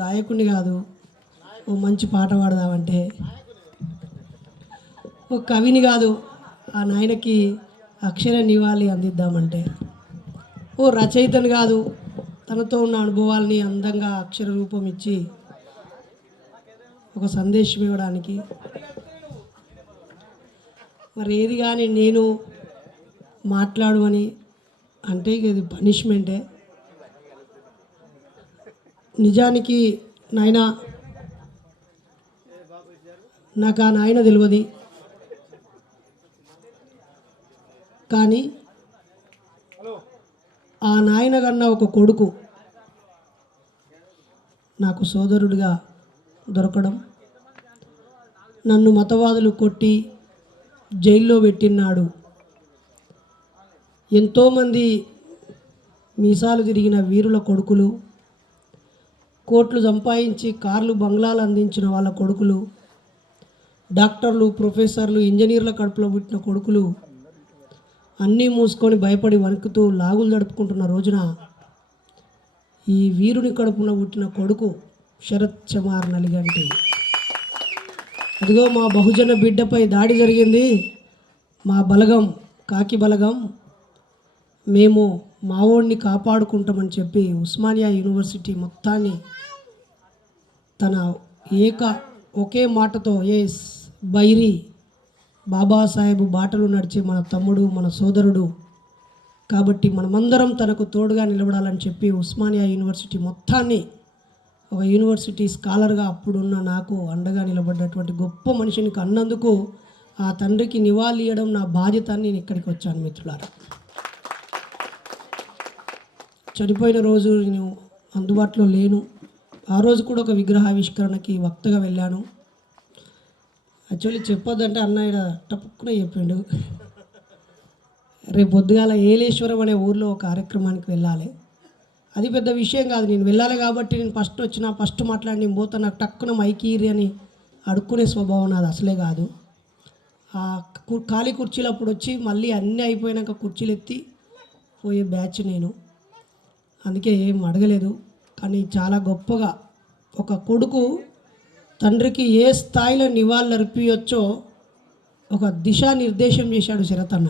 గాయకుడిని కాదు, ఓ మంచి పాట పాడదామంటే, ఓ కవిని కాదు, ఆ నాయనకి అక్షర నివాళి అందిద్దామంటే, ఓ రచయితను కాదు, తనతో ఉన్న అనుభవాల్ని అందంగా అక్షర రూపం ఇచ్చి ఒక సందేశం ఇవ్వడానికి, మరి ఏది కానీ నేను మాట్లాడమని అంటే ఇది పనిష్మెంటే. నిజానికి నాయన నాకు ఆ నాయన తెలియదు, కానీ ఆ నాయన కన్నా ఒక కొడుకు నాకు సోదరుడిగా దొరకడం, నన్ను మతవాదులు కొట్టి జైల్లో పెట్టినాడు. ఎంతోమంది మీసాలు తిరిగిన వీరుల కొడుకులు, కోట్లు సంపాదించి కార్లు బంగ్లాలు అందించిన వాళ్ళ కొడుకులు, డాక్టర్లు, ప్రొఫెసర్లు, ఇంజనీర్ల కడుపులో పుట్టిన కొడుకులు అన్నీ మూసుకొని భయపడి వణుకుతూ లాగులు జడుపుకుంటున్న రోజున ఈ వీరుని కడుపున పుట్టిన కొడుకు శరత్ చమార్ నలిగంటి, అదిగో మా బహుజన బిడ్డపై దాడి జరిగింది, మా బలగం కాకి బలగం, మేము మావోడిని కాపాడుకుంటామని చెప్పి ఉస్మానియా యూనివర్సిటీ మొత్తాన్ని తన ఒకే మాటతో ఎస్ బైరీ బాబాసాహెబ్ బాటలు నడిచే మన తమ్ముడు, మన సోదరుడు కాబట్టి మనమందరం తనకు తోడుగా నిలబడాలని చెప్పి ఉస్మానియా యూనివర్సిటీ మొత్తాన్ని ఒక యూనివర్సిటీ స్కాలర్గా అప్పుడున్న నాకు అండగా నిలబడ్డటువంటి గొప్ప మనిషిని అన్నందుకు ఆ తండ్రికి నివాళి ఇవ్వడం నా బాధ్యత అని నేను ఇక్కడికి వచ్చాను మిత్రులారా. చనిపోయిన రోజు నేను అందుబాటులో లేను. ఆ రోజు కూడా ఒక విగ్రహావిష్కరణకి వక్తగా వెళ్ళాను. యాక్చువల్లీ చెప్పొద్దంటే అన్నయ్య టప్పుక్కున చెప్పిండు, రేపు పొద్దుగాల ఏలేశ్వరం అనే ఊర్లో ఒక కార్యక్రమానికి వెళ్ళాలి. అది పెద్ద విషయం కాదు, నేను వెళ్ళాలి కాబట్టి నేను ఫస్ట్ మాట్లాడి నేను పోతా, నాకు టక్కున మైకీరి అని అడుక్కునే స్వభావం నాది అసలే కాదు. ఆ ఖాళీ కుర్చీలు అప్పుడు వచ్చి మళ్ళీ అన్నీ అయిపోయినాక కుర్చీలు ఎత్తి పోయే బ్యాచ్ నేను, అందుకే ఏం అడగలేదు. కానీ చాలా గొప్పగా ఒక కొడుకు తండ్రికి ఏ స్థాయిలో నివాళులు అర్పించవచ్చో ఒక దిశానిర్దేశం చేశాడు శరత్ అన్న.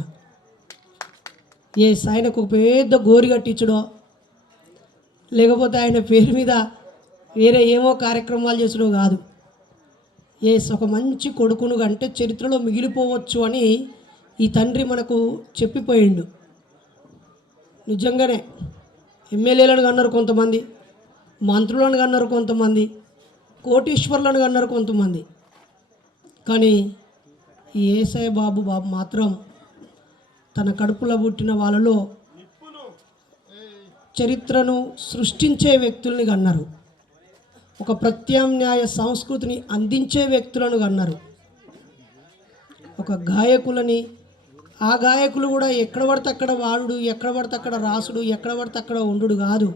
ఆయనకు ఒక పెద్ద గోరి కట్టించడో లేకపోతే ఆయన పేరు మీద వేరే ఏమో కార్యక్రమాలు చేసుడో కాదు, ఒక మంచి కొడుకును అంటే చరిత్రలో మిగిలిపోవచ్చు అని ఈ తండ్రి మనకు చెప్పిపోయిండు. నిజంగానే ఎమ్మెల్యేలను కన్నారు కొంతమంది, మంత్రులను కన్నారు కొంతమంది, కోటీశ్వర్లను కన్నారు కొంతమంది, కానీ ఈ ఏసయ్య బాబు మాత్రం తన కడుపులో పుట్టిన వాళ్ళలో చరిత్రను సృష్టించే వ్యక్తుల్ని కన్నారు, ఒక ప్రత్యామ్నాయ సంస్కృతిని అందించే వ్యక్తులను కన్నారు, ఒక గాయకులని, ఆ గాయకులు కూడా ఎక్కడ పడితే అక్కడ వాడుడు, ఎక్కడ పడితే అక్కడ రాసుడు, ఎక్కడ పడితే అక్కడ ఉండు కాదు,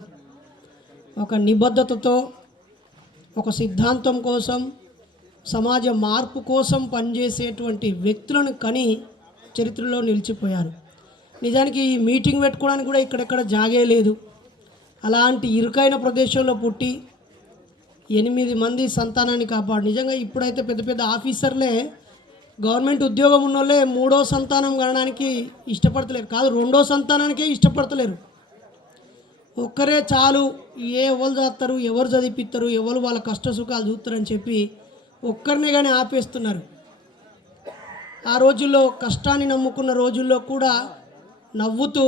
ఒక నిబద్ధతతో ఒక సిద్ధాంతం కోసం సమాజ మార్పు కోసం పనిచేసేటువంటి వ్యక్తులను కని చరిత్రలో నిలిచిపోయారు. నిజానికి ఈ మీటింగ్ పెట్టుకోవడానికి కూడా ఇక్కడెక్కడ జాగే లేదు. అలాంటి ఇరుకైన ప్రదేశంలో పుట్టి 8 మంది సంతానాన్ని కాపాడు. నిజంగా ఇప్పుడైతే పెద్ద పెద్ద ఆఫీసర్లే గవర్నమెంట్ ఉద్యోగం ఉన్నోళ్ళే 3వ సంతానం కనడానికి ఇష్టపడతలేరు, కాదు 2వ సంతానానికే ఇష్టపడతలేరు. ఒక్కరే చాలు, ఎవరు చదువుతారు, ఎవరు చదివిస్తారు, ఎవరు వాళ్ళ కష్ట సుఖాలు చూస్తారని చెప్పి ఒక్కరినే కానీ ఆపేస్తున్నారు. ఆ రోజుల్లో కష్టాన్ని నమ్ముకున్న రోజుల్లో కూడా నవ్వుతూ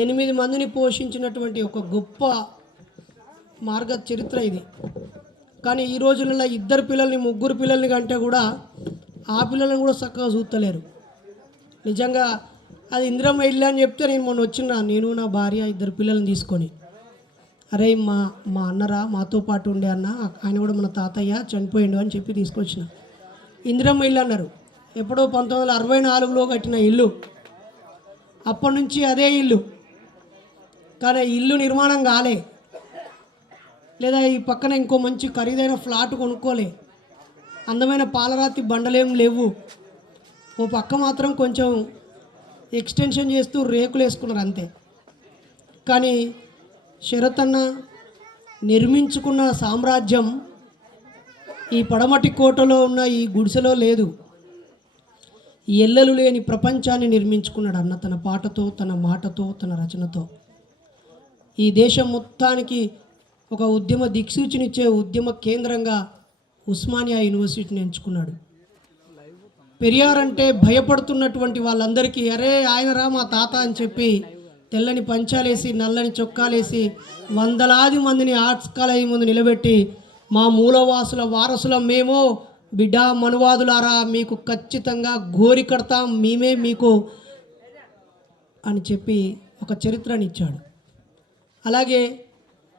8 మందిని పోషించినటువంటి ఒక గొప్ప మార్గ చరిత్ర ఇది. కానీ ఈ రోజులలో 2 పిల్లల్ని 3 పిల్లల్ని కంటే కూడా ఆ పిల్లలను కూడా చక్కగా చూస్తలేరు. నిజంగా అది ఇందిరమ్మ ఇల్లు అని చెప్తే నేను మొన్న వచ్చిన, నేను నా భార్య 2 పిల్లల్ని తీసుకొని, అరే మా అన్నరా మాతో పాటు ఉండే అన్న, ఆయన కూడా మన తాతయ్య చనిపోయిండు అని చెప్పి తీసుకొచ్చిన. ఇందిరమ్మ ఇల్లు అన్నారు, ఎప్పుడో 1964లో కట్టిన ఇల్లు, అప్పటి నుంచి అదే ఇల్లు, కానీ ఇల్లు నిర్మాణం కాలే, లేదా ఈ పక్కన ఇంకో మంచి ఖరీదైన ఫ్లాట్ కొనుక్కోలే, అందమైన పాలరాతి బండలేం లేవు, ఓ పక్క మాత్రం కొంచెం ఎక్స్టెన్షన్ చేస్తూ రేకులు వేసుకున్నారు అంతే. కానీ శరత్ అన్న నిర్మించుకున్న సామ్రాజ్యం ఈ పడమటి కోటలో ఉన్న ఈ గుడిసెలో లేదు. ఎల్లలు లేని ప్రపంచాన్ని నిర్మించుకున్నాడు అన్న తన పాటతో, తన మాటతో, తన రచనతో. ఈ దేశం మొత్తానికి ఒక ఉద్యమ దిక్సూచినిచ్చే ఉద్యమ కేంద్రంగా ఉస్మానియా యూనివర్సిటీని ఎంచుకున్నాడు. పెరియార్ అంటే భయపడుతున్నటువంటి వాళ్ళందరికీ అరే ఆయనరా మా తాత అని చెప్పి తెల్లని పంచాలేసి నల్లని చొక్కాలేసి వందలాది మందిని ఆర్ట్స్ కాలేజీ ముందు నిలబెట్టి మా మూలవాసుల వారసులం మేము, బిడ్డ మనువాదులారా మీకు ఖచ్చితంగా గోరి కడతాం మేమే మీకు అని చెప్పి ఒక చరిత్రనిచ్చాడు. అలాగే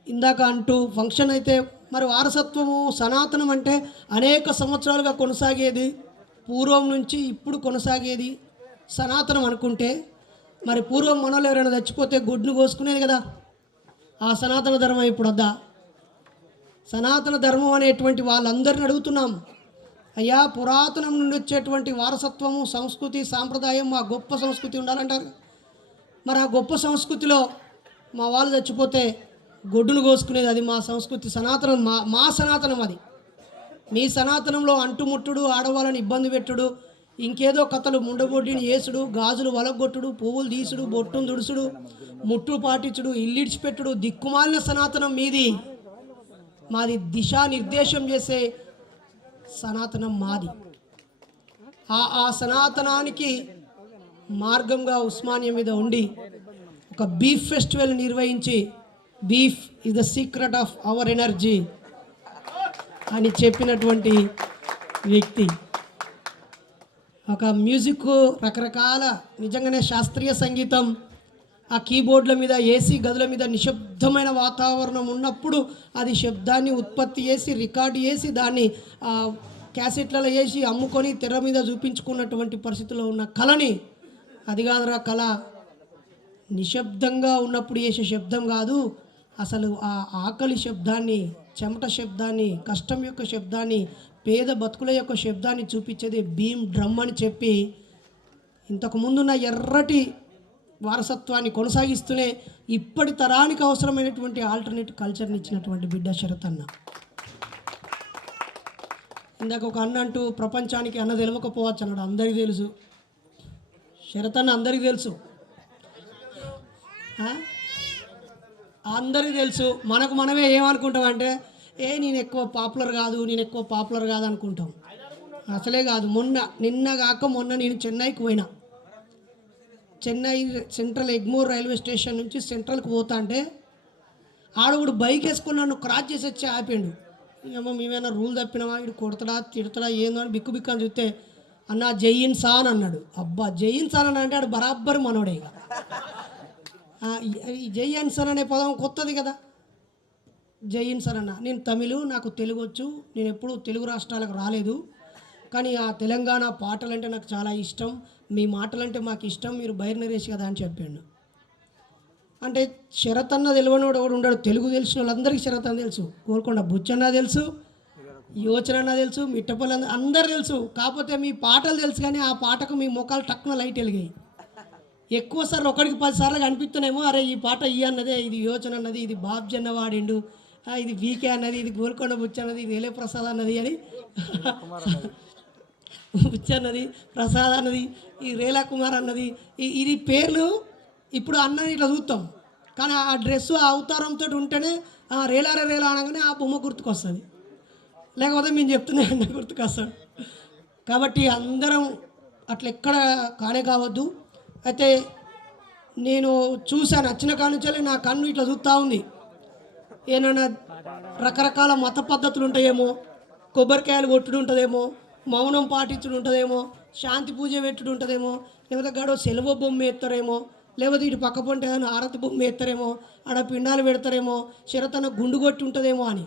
ఇందాక అంటూ ఫంక్షన్ అయితే మరి వారసత్వము సనాతనం అంటే అనేక సంవత్సరాలుగా కొనసాగేది, పూర్వం నుంచి ఇప్పుడు కొనసాగేది సనాతనం అనుకుంటే, మరి పూర్వం మనలో ఎవరైనా చచ్చిపోతే గుడ్ను కోసుకునేది కదా, ఆ సనాతన ధర్మం ఇప్పుడు వద్దా? సనాతన ధర్మం అనేటువంటి వాళ్ళందరిని అడుగుతున్నాం, అయ్యా పురాతనం నుండి వచ్చేటువంటి వారసత్వము సంస్కృతి సాంప్రదాయం మా గొప్ప సంస్కృతి ఉండాలంటారు. మరి ఆ గొప్ప సంస్కృతిలో మా వాళ్ళు చచ్చిపోతే గొడ్డును కోసుకునేది అది మా సంస్కృతి సనాతనం, మా సనాతనం. అది మీ సనాతనంలో అంటుముట్టుడు, ఆడవాళ్ళని ఇబ్బంది పెట్టుడు, ఇంకేదో కథలు ముండబొడ్డిని వేసుడు, గాజులు వలగొట్టుడు, పువ్వులు తీసుడు, బొట్టును దుడుసుడు, ముట్టు పాటించుడు, ఇల్లిడిచిపెట్టుడు దిక్కుమాలిన సనాతనం మీది. మాది దిశానిర్దేశం చేసే సనాతనం మాది. ఆ సనాతనానికి మార్గంగా ఉస్మానియా మీద ఉండి ఒక బీఫ్ ఫెస్టివల్ నిర్వహించి beef is the secret of our energy అని చెప్పినటువంటి వ్యక్తి. ఒక మ్యూజిక్ రకరకాల నిజంగానే శాస్త్రీయ సంగీతం, ఆ కీబోర్డుల మీద ఏసీ గదుల మీద నిశ్శబ్దమైన వాతావరణం ఉన్నప్పుడు అది శబ్దాన్ని ఉత్పత్తి చేసి రికార్డు చేసి దాన్ని క్యాసెట్లలో వేసి అమ్ముకొని తెర మీద చూపించుకున్నటువంటి పరిస్థితిలో ఉన్న కళని, అది కాదురా కళ నిశ్శబ్దంగా ఉన్నప్పుడు చేసే శబ్దం కాదు, అసలు ఆ ఆకలి శబ్దాన్ని, చెమట శబ్దాన్ని, కష్టం యొక్క శబ్దాన్ని, పేద బతుకుల యొక్క శబ్దాన్ని చూపించేది బీమ్ డ్రమ్ అని చెప్పి ఇంతకుముందున్న ఎర్రటి వారసత్వాన్ని కొనసాగిస్తూనే ఇప్పటి తరానికి అవసరమైనటువంటి ఆల్టర్నేట్ కల్చర్ని ఇచ్చినటువంటి బిడ్డ శరత్ అన్న. ఇందాక ఒక అన్న అంటూ ప్రపంచానికి అన్న తెలియకపోవచ్చు అన్నాడు. అందరికీ తెలుసు, శరత్ అన్న అందరికీ తెలుసు, అందరికీ తెలుసు. మనకు మనమే ఏమనుకుంటామంటే నేను ఎక్కువ పాపులర్ కాదు అనుకుంటాం. అసలే కాదు. నిన్న కాక మొన్న నేను చెన్నైకి పోయినా. Chennai central Egmore railway station నుంచి సెంట్రల్కి పోతా అంటే ఆడవుడు బైక్ వేసుకుని నన్ను క్రాస్ చేసి వచ్చి ఆపిండు. ఏమో మేమైనా రూల్ తప్పినామా, వీడు కొడతాడా తిడతాడా ఏందో అని బిక్కు అని చూస్తే అన్న జై ఇన్సాన్ అన్నాడు. అబ్బా జై ఇన్సాన్ అని అంటే ఆడు బరాబర్ మనోడే. ఇక ఈ జై ఇన్సాన్ అనే పదం కొత్తది కదా. జై ఇన్సాన్ అన్న, నేను తమిళ్, నాకు తెలుగు వచ్చు, నేను ఎప్పుడు తెలుగు రాష్ట్రాలకు రాలేదు, కానీ ఆ తెలంగాణ పాటలంటే నాకు చాలా ఇష్టం, మీ మాటలంటే మాకు ఇష్టం, మీరు బైర్నరేసి కదా అని చెప్పాడు. అంటే శరత్ అన్న తెలియనివాడు ఎవడు ఉండడు. తెలుగు తెలిసిన వాళ్ళందరికీ శరత్ అన్న తెలుసు, గోల్కొండ బుచ్చన్న తెలుసు, యోచన అన్న తెలుసు, మిట్టపల్లి అందరు తెలుసు. కాకపోతే మీ పాటలు తెలుసు, కానీ ఆ పాటకు మీ ముఖాలు టక్కున లైట్ వెలిగాయి. ఎక్కువ సార్లు ఒకటికి 10 సార్లు కనిపిస్తున్నామో, అరే ఈ పాట ఈ అన్నదే, ఇది యోచన అన్నది, ఇది బాబ్జీ అన్న వాడిండు, ఇది వీకే అన్నది, ఇది గోల్కొండ బుచ్చ అన్నది, ఇది ఏలే ప్రసాద్ అన్నది అని బుచ్చ అన్నది, ప్రసాద్ అన్నది, ఈ రేలా కుమార్ అన్నది, ఇది పేర్లు ఇప్పుడు అన్నని ఇట్లా చూస్తాం. కానీ ఆ డ్రెస్సు ఆ అవతారంతో ఉంటేనే రేలా అనగానే ఆ బొమ్మ గుర్తుకొస్తుంది, లేకపోతే మేము చెప్తూనే అన్న గుర్తుకొస్తాడు. కాబట్టి అందరం అట్లా ఎక్కడ కానే కావద్దు. అయితే నేను చూశాను, వచ్చిన కాడ నుంచి నా కన్ను ఇట్లా చూస్తూ ఉంది. ఏమైనా రకరకాల మత పద్ధతులు ఉంటాయేమో, కొబ్బరికాయలు కొట్టుడు ఉంటుందేమో, మౌనం పాటించుడు ఉంటుందేమో, శాంతి పూజ పెట్టుడు ఉంటుందేమో, లేకపోతే గడవ సెలవు బొమ్మ ఎత్తారేమో, లేకపోతే ఇటు పక్క పొంటే ఆరతి బొమ్మ ఎత్తారేమో, ఆడ పిండాలు పెడతారేమో, శరతన గుండు కొట్టి ఉంటుందేమో అని.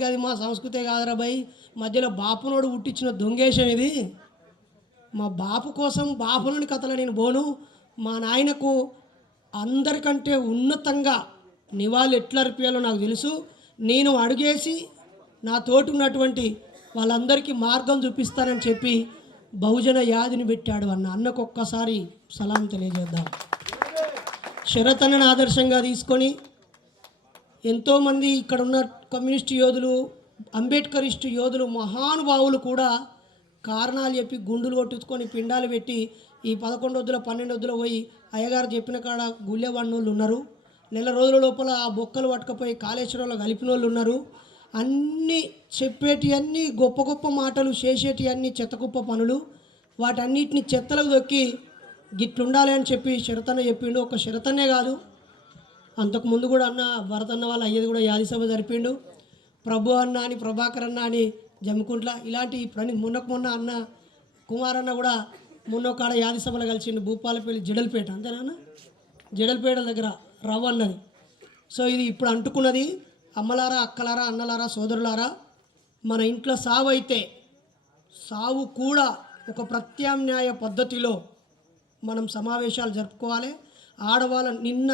గది మా సంస్కృతే కాదురా భయ్, మధ్యలో బాపునోడు పుట్టించిన దొంగేశం ఇది. మా బాపు కోసం బాపులోని కథలు నేను పోను. మా నాయనకు అందరికంటే ఉన్నతంగా నివాళులు ఎట్లా అర్పియాలో నాకు తెలుసు. నేను అడుగేసి నా తోటి ఉన్నటువంటి వాళ్ళందరికీ మార్గం చూపిస్తానని చెప్పి బహుజన యాదిని పెట్టాడు అన్న. అన్నకు ఒక్కసారి సలాం తెలియజేద్దాం. శరత్ అన్నను ఆదర్శంగా తీసుకొని ఎంతోమంది ఇక్కడ ఉన్న కమ్యూనిస్ట్ యోధులు, అంబేద్కరిస్టు యోధులు, మహానుభావులు కూడా కారణాలు చెప్పి గుండులు కొట్టుకొని పిండాలు పెట్టి ఈ 11 వద్దుల 12 వద్దుల పోయి అయ్యగారు చెప్పిన కాడ గుళ్ళె వాళ్ళు ఉన్నారు. నెల రోజుల లోపల ఆ బొక్కలు పట్టుకపోయి కాళేశ్వరంలో కలిపిన వాళ్ళు ఉన్నారు. అన్నీ చెప్పేటి అన్నీ గొప్ప గొప్ప మాటలు, చేసేటి అన్నీ చెత్తకుప్ప పనులు. వాటన్నిటిని చెత్తలకు దొక్కి గిట్లుండాలి అని చెప్పి శరతన్న చెప్పిండు. ఒక శరతన్నే కాదు, అంతకుముందు కూడా అన్న భరతన్న వాళ్ళు అయ్యేది కూడా యాది సభ జరిపిండు. ప్రభు అన్న అని, ప్రభాకర్ అన్న అని జమ్ముకుంట్ల ఇలాంటి మొన్న అన్న కుమారన్న కూడా మొన్నొకాడ యాది సభలో కలిసిండు. భూపాలపల్లి జడల్పేట, అంతేనా? జడల్పేట దగ్గర రవ్వ అన్నది. సో ఇది ఇప్పుడు అంటుకున్నది. అమ్మలారా, అక్కలారా, అన్నలారా, సోదరులారా, మన ఇంట్లో సావు అయితే సావు కూడా ఒక ప్రత్యామ్నాయ పద్ధతిలో మనం సమావేశాలు జరుపుకోవాలి. ఆడవాళ్ళ నిన్న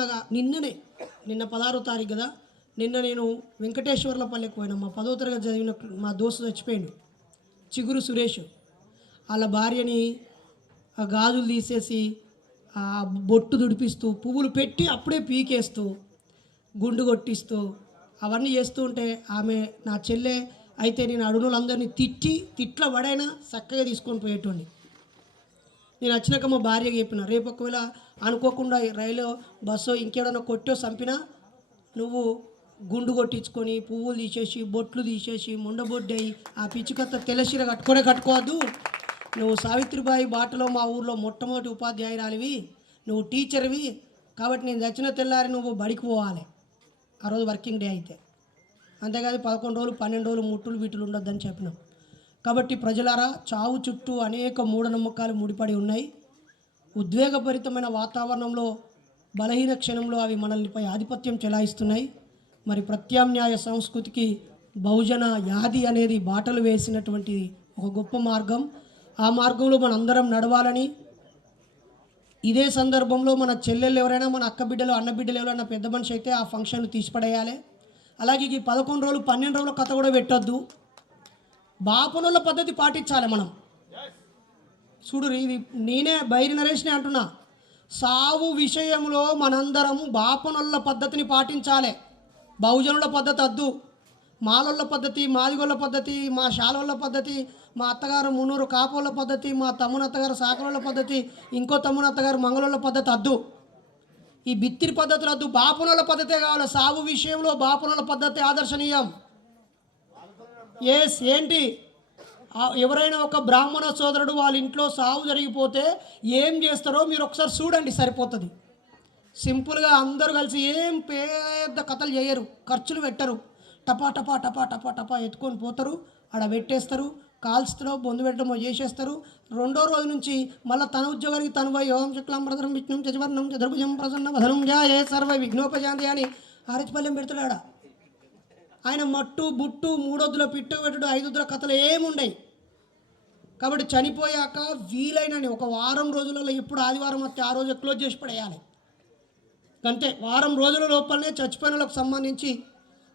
16వ తారీఖు కదా, నిన్న నేను వెంకటేశ్వర్లపల్లికి పోయినా. మా 10వ తరగతి చదివిన మా దోస్తు చచ్చిపోయాడు, చిగురు సురేష్. వాళ్ళ భార్యని ఆ గాజులు తీసేసి ఆ బొట్టు దుడిపిస్తూ, పువ్వులు పెట్టి అప్పుడే పీకేస్తూ, గుండు కొట్టిస్తూ అవన్నీ చేస్తూ ఉంటే ఆమె నా చెల్లె అయితే నేను అడుగులందరినీ తిట్ల పడైనా చక్కగా తీసుకొని పోయేటోండి. నేను వచ్చినాక మా భార్యకి చెప్పిన, రేపు ఒకవేళ అనుకోకుండా రైలు బస్సు ఇంకేడన్నా కొట్టో చంపినా నువ్వు గుండు కొట్టించుకొని పువ్వులు తీసేసి బొట్లు తీసేసి ముండబొడ్డయి ఆ పిచ్చుకత్త తెల్లశీర కట్టుకోవద్దు. నువ్వు సావిత్రిబాయి బాటలో మా ఊర్లో మొట్టమొదటి ఉపాధ్యాయురాలివి, నువ్వు టీచర్వి, కాబట్టి నేను చచ్చిన తెల్లారి నువ్వు బడికి పోవాలి. ఆ రోజు వర్కింగ్ డే అయితే, అంతేకాదు 11 రోజులు 12 రోజులు ముట్టులు వీటులు ఉండొద్దని చెప్పినాం. కాబట్టి ప్రజలారా, చావు చుట్టూ అనేక మూఢనమ్మకాలు ముడిపడి ఉన్నాయి. ఉద్వేగభరితమైన వాతావరణంలో బలహీన క్షణంలో అవి మనల్నిపై ఆధిపత్యం చెలాయిస్తున్నాయి. మరి ప్రత్యామ్నాయ సంస్కృతికి బహుజన యాది అనేది బాటలు వేసినటువంటి ఒక గొప్ప మార్గం. ఆ మార్గంలో మనందరం నడవాలని, ఇదే సందర్భంలో మన చెల్లెళ్ళు ఎవరైనా, మన అక్క బిడ్డలు, అన్న బిడ్డలు ఎవరైనా పెద్ద మనిషి అయితే ఆ ఫంక్షన్లు తీసిపడేయాలి. అలాగే ఈ 11 రోజులు 12 రోజుల కథ కూడా పెట్టొద్దు. బాపనుల పద్ధతి పాటించాలి మనం. చూడు, ఇది నేనే బైరి నరేష్నే అంటున్నా, సావు విషయంలో మనందరం బాపనుల పద్ధతిని పాటించాలి. బహుజనుల పద్ధతి వద్దు. మాలోళ్ళ పద్ధతి, మాదిగోళ్ళ పద్ధతి, మా శాలోళ్ళ పద్ధతి, మా అత్తగారు మున్నూరు కాపోళ్ళ పద్ధతి, మా తమ్ముని అత్తగారు సాకరోళ్ళ పద్ధతి, ఇంకో తమ్ముని అత్తగారు మంగళోళ్ళ పద్ధతి వద్దు. ఈ బిత్తిరి పద్ధతులు వద్దు. బాపనుల పద్ధతే కావాలి. సావు విషయంలో బాపనుల పద్ధతి ఆదర్శనీయం. ఏంటి, ఎవరైనా ఒక బ్రాహ్మణ సోదరుడు వాళ్ళ ఇంట్లో సావు జరిగిపోతే ఏం చేస్తారో మీరు ఒకసారి చూడండి, సరిపోతుంది. సింపుల్గా అందరూ కలిసి ఏం పెద్ద కథలు చేయరు, ఖర్చులు పెట్టరు. టపా టపా టపా టపా టపా ఎత్తుకొని పోతారు, ఆడ పెట్టేస్తారు, కాల్స్తారో బొందు పెట్టడమో చేసేస్తారు. 2వ రోజు నుంచి మళ్ళీ తన ఉద్యోగానికి తను పోయి ఓం శుక్లాంబరధరం విష్ణుం చతుర్వర్ణం చతుర్భుజం ప్రసన్న వదనం జాయే సర్వ విఘ్నోపశాంతి అని ఆరతిపల్లెం పెడతాడు. ఆడ ఆయన మట్టు బుట్టు 3 వద్దుల పిట్టు పెట్టుడు 5 వద్దుల కథలు ఏముండయి. కాబట్టి చనిపోయాక వీలైనని ఒక వారం రోజులలో, ఎప్పుడు ఆదివారం వస్తే ఆ రోజు క్లోజ్ చేసి పడేయాలి. అంతే, వారం రోజుల లోపలనే చచ్చిపోయిన వాళ్ళకి సంబంధించి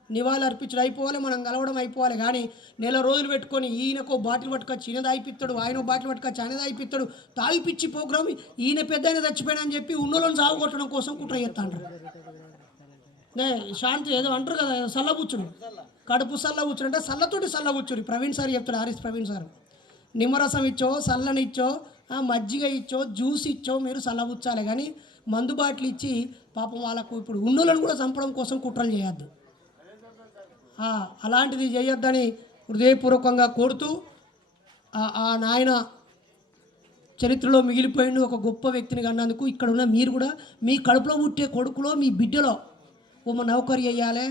నివాళులు అర్పించడం అయిపోవాలి, మనం కలవడం అయిపోవాలి. కానీ నెల రోజులు పెట్టుకొని ఈయనకో బాటిల్ పట్టుకొచ్చి ఈయన దాయిపిస్తాడు, ఆయన బాటిల్ పట్టుకొచ్చి ఆయన దాయిపిస్తాడు, తాగిపిచ్చి ప్రోగ్రామ్ ఈయన పెద్ద ఆయన చచ్చిపోయినా అని చెప్పి ఉన్నోళ్ళని సాగు కొట్టడం కోసం కుట్ర చేస్తాండ్రు. శాంతి ఏదో అంటారు కదా, సల్లబుచ్చుడు, కడుపు సల్లబుచ్చుడు అంటే సల్లతోటి సల్లబుచ్చుడు. ప్రవీణ్ సార్ చెప్తాడు, ఆర్ఎస్ ప్రవీణ్ సార్. నిమ్మరసం ఇచ్చో, సల్లనిచ్చో, మజ్జిగ ఇచ్చో, జ్యూస్ ఇచ్చో మీరు సల్లబుచ్చాలి. కానీ మందు బాటిల్ ఇచ్చి పాపం వాళ్ళకు ఇప్పుడు ఉన్నోళ్ళని కూడా చంపడం కోసం కుట్రలు చేయొద్దు. అలాంటిది చేయొద్దని హృదయపూర్వకంగా కోరుతూ, ఆ నాయన చరిత్రలో మిగిలిపోయిన ఒక గొప్ప వ్యక్తిని కన్నందుకు ఇక్కడ ఉన్న మీరు కూడా మీ కడుపులో పుట్టే కొడుకులో, మీ బిడ్డలో నౌకరీ చేయాలి,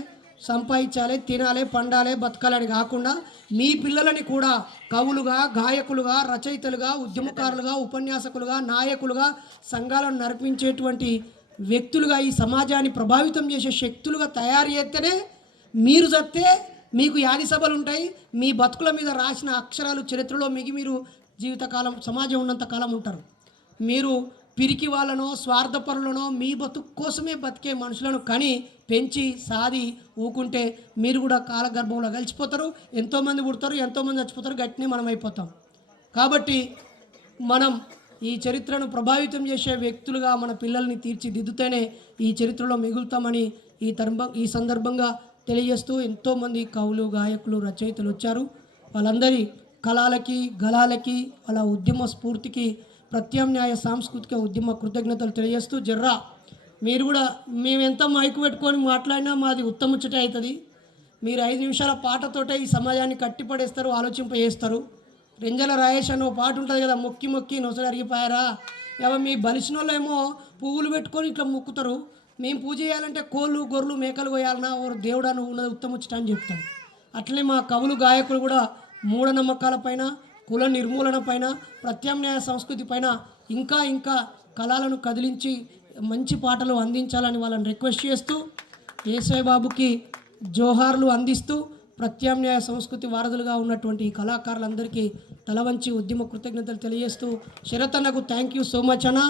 సంపాదించాలి, తినాలి, పండాలి, బతకాలని కాకుండా మీ పిల్లలని కూడా కవులుగా, గాయకులుగా, రచయితలుగా, ఉద్యమకారులుగా, ఉపన్యాసకులుగా, నాయకులుగా, సంఘాలను నడిపించేటువంటి వ్యక్తులుగా, ఈ సమాజాన్ని ప్రభావితం చేసే శక్తులుగా తయారు చేస్తేనే మీరు చస్తే మీకు యాది సభలు ఉంటాయి. మీ బతుకుల మీద రాసిన అక్షరాలు చరిత్రలో మీరు జీవితకాలం, సమాజం ఉన్నంతకాలం ఉంటారు. మీరు పిరికి వాళ్ళనో, స్వార్థపరులనో, మీ బతుకు కోసమే బతికే మనుషులను కని పెంచి సాది ఊకుంటే మీరు కూడా కాలగర్భంలో కలిసిపోతారు. ఎంతోమంది పుడతారు, ఎంతోమంది చచ్చిపోతారు, గట్టినే మనం అయిపోతాం. కాబట్టి మనం ఈ చరిత్రను ప్రభావితం చేసే వ్యక్తులుగా మన పిల్లల్ని తీర్చిదిద్దుతేనే ఈ చరిత్రలో మిగులుతామని ఈ సందర్భంగా తెలియజేస్తూ ఎంతోమంది కవులు, గాయకులు, రచయితలు వచ్చారు. వాళ్ళందరి కళలకి, గళాలకి, వాళ్ళ ఉద్యమ స్ఫూర్తికి ప్రత్యామ్నాయ సాంస్కృతిక ఉద్యమ కృతజ్ఞతలు తెలియజేస్తూ, జర్రా మీరు కూడా మేము ఎంత మైకు పెట్టుకొని మాట్లాడినా మాది ఉత్తముచ్చటే అవుతుంది. మీరు 5 నిమిషాల పాటతోటే ఈ సమాజాన్ని కట్టిపడేస్తారు, ఆలోచింపజేస్తారు. రెంజల రాయేష్ అని ఒక పాట ఉంటుంది కదా, మొక్కి మొక్కి నొసలు అరిగిపోయారా. మీ బలిసిన వాళ్ళు ఏమో పువ్వులు పెట్టుకొని ఇట్లా మొక్కుతారు. మేము పూజ చేయాలంటే కోళ్ళు, గొర్రెలు, మేకలు కోయాలన్నా ఓ దేవుడా నువ్వు ఉన్నది ఉత్తముచ్చట అని చెప్తాను. అట్లనే మా కవులు, గాయకులు కూడా మూఢనమ్మకాలపైన, కుల నిర్మూలన పైన, ప్రత్యామ్నాయ సంస్కృతి పైన ఇంకా ఇంకా కళలను కదిలించి మంచి పాటలు అందించాలని వాళ్ళని రిక్వెస్ట్ చేస్తూ, ఏసై బాబుకి జోహార్లు అందిస్తూ, ప్రత్యామ్నాయ సంస్కృతి వారధులుగా ఉన్నటువంటి ఈ కళాకారులందరికీ తలవంచి ఉద్యమ కృతజ్ఞతలు తెలియజేస్తూ, శరత్ అన్నకు థ్యాంక్ యూ సో మచ్ అన్న.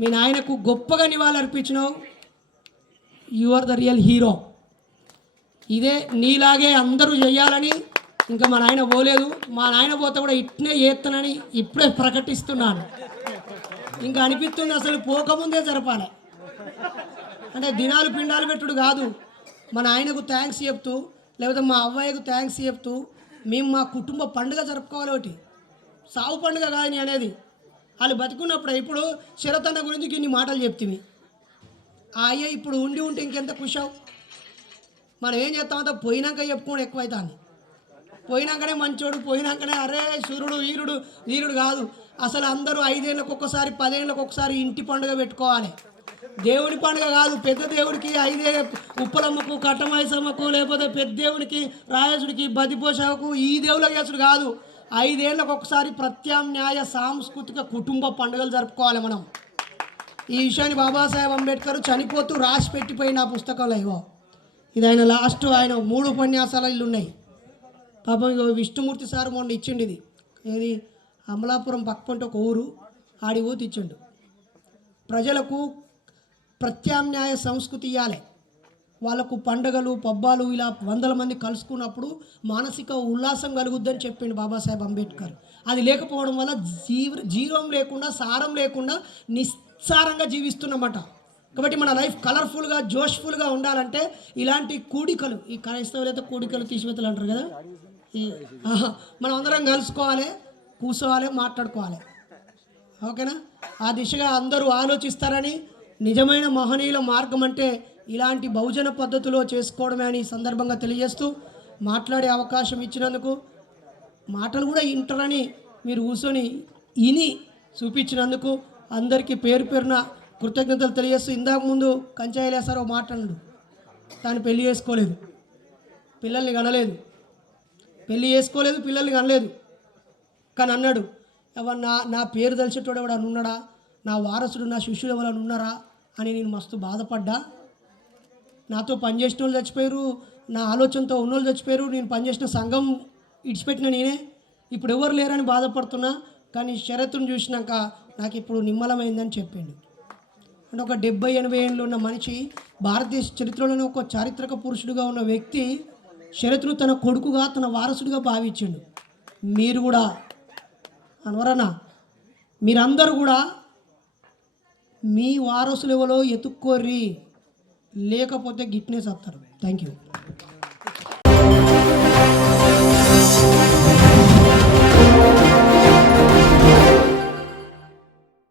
మీ నాయనకు గొప్పగా నివాళులు అర్పించినావు. You are the real hero. ఇదే నీలాగే అందరూ చేయాలని ఇంకా మా నాయన పోలేదు. మా నాయన పోతే కూడా ఇట్నే చేస్తానని ఇప్పుడే ప్రకటిస్తున్నాను. ఇంకా అనిపిస్తుంది అసలు పోకముందే జరపాలి. అంటే దినాలు పిండాలు పెట్టుడు కాదు, మా నాయనకు థ్యాంక్స్ చెప్తూ, లేకపోతే మా అవ్వయ్యకు థ్యాంక్స్ చెప్తూ మేము మా కుటుంబ పండుగ జరుపుకోవాలి. ఒకటి సావు పండుగ కాదని అనేది వాళ్ళు బతుకున్నప్పుడు. ఇప్పుడు శరతన్న గురించి ఇన్ని మాటలు చెప్తివి, ఆ అయ్య ఇప్పుడు ఉండి ఉంటే ఇంకెంత ఖుషావు. మనం ఏం చేస్తామంటే పోయినాక చెప్పుకోవడం ఎక్కువైతుంది. పోయినాకనే మంచోడు, పోయినాకనే అరే సూర్యుడు, వీరుడు, వీరుడు కాదు. అసలు అందరూ 5 ఏళ్ళకు ఒక్కసారి, 10 ఏళ్ళకు ఒకసారి ఇంటి పండుగ పెట్టుకోవాలి. దేవుని పండుగ కాదు, పెద్ద దేవుడికి 5 ఉప్పలమ్మకు, కట్టమైసమ్మకు, లేకపోతే పెద్ద దేవునికి, రాయసుడికి, బదిపోషకు, ఈ దేవుళ్ళ చేసుడు కాదు. 5 ఏళ్ళకు ఒకసారి ప్రత్యామ్నాయ సాంస్కృతిక కుటుంబ పండుగలు జరుపుకోవాలి మనం. ఈ విషయాన్ని బాబాసాహెబ్ అంబేద్కర్ చనిపోతూ రాసి పెట్టిపోయిన ఆ పుస్తకంలో ఇవో ఇది ఆయన లాస్ట్ ఆయన 3 ఉపన్యాసాలు ఇల్లు ఉన్నాయి. పాపం ఇగో విష్ణుమూర్తి సార్ మొన్న ఇచ్చిండు. ఇది ఏది అమలాపురం పక్కపంట ఒక ఊరు, ఆడి ఊతి ఇచ్చిండు. ప్రజలకు ప్రత్యామ్నాయ సంస్కృతి ఇవ్వాలి. వాళ్ళకు పండుగలు, పబ్బాలు ఇలా 100 మంది కలుసుకున్నప్పుడు మానసిక ఉల్లాసం కలుగుద్దని చెప్పిండు బాబాసాహెబ్ అంబేద్కర్. అది లేకపోవడం వల్ల జీవం లేకుండా, సారం లేకుండా నిస్సారంగా జీవిస్తున్నమాట. కాబట్టి మన లైఫ్ కలర్ఫుల్గా, జోష్ఫుల్గా ఉండాలంటే ఇలాంటి కూడికలు, ఈ క్రైస్తవులైతే కూడికలు, తీసివేతలు అంటారు కదా, మనం అందరం కలుసుకోవాలి, కూర్చోవాలి, మాట్లాడుకోవాలి. ఓకేనా? ఆ దిశగా అందరూ ఆలోచిస్తారని, నిజమైన మహనీయుల మార్గం అంటే ఇలాంటి బహుజన పద్ధతిలో చేసుకోవడమే అని ఈ సందర్భంగా తెలియజేస్తూ, మాట్లాడే అవకాశం ఇచ్చినందుకు, మాటలు కూడా ఇంటరని మీరు కూర్చొని ఇని చూపించినందుకు అందరికీ పేరు పేరున కృతజ్ఞతలు తెలియజేస్తూ, ఇందాక ముందు కంచాయిలేసారో మాట్లాడు, తాను పెళ్లి చేసుకోలేదు, పిల్లల్ని కనలేదు, పెళ్లి చేసుకోలేదు, పిల్లల్ని కనలేదు, కానీ అన్నాడు నా పేరు తెలిసేటోడు ఎవడన్నా ఉన్నాడా, నా వారసుడు, నా శిష్యుడు ఎవరైనా ఉన్నారా అని నేను మస్తు బాధపడ్డా. నాతో పనిచేసిన వాళ్ళు చచ్చిపోయారు, నా ఆలోచనతో ఉన్నోళ్ళు చచ్చిపోయారు, నేను పనిచేసిన సంఘం ఇడిచిపెట్టిన నేనే, ఇప్పుడు ఎవరు లేరని బాధపడుతున్నా. కానీ షరతును చూసినాక నాకు ఇప్పుడు నిమ్మలమైందని చెప్పిండు. అంటే ఒక 70-80 ఏళ్ళు ఉన్న మనిషి, భారతదేశ చరిత్రలోనే ఒక చారిత్రక పురుషుడిగా ఉన్న వ్యక్తి షరతును తన కొడుకుగా, తన వారసుడిగా భావించిండు. మీరు కూడా అనవరన్నా, మీరందరూ కూడా మీ వారసులు ఎవరో ఎత్తుక్కోర్రి, లేకపోతే గిట్నే సత్తారు. Thank you.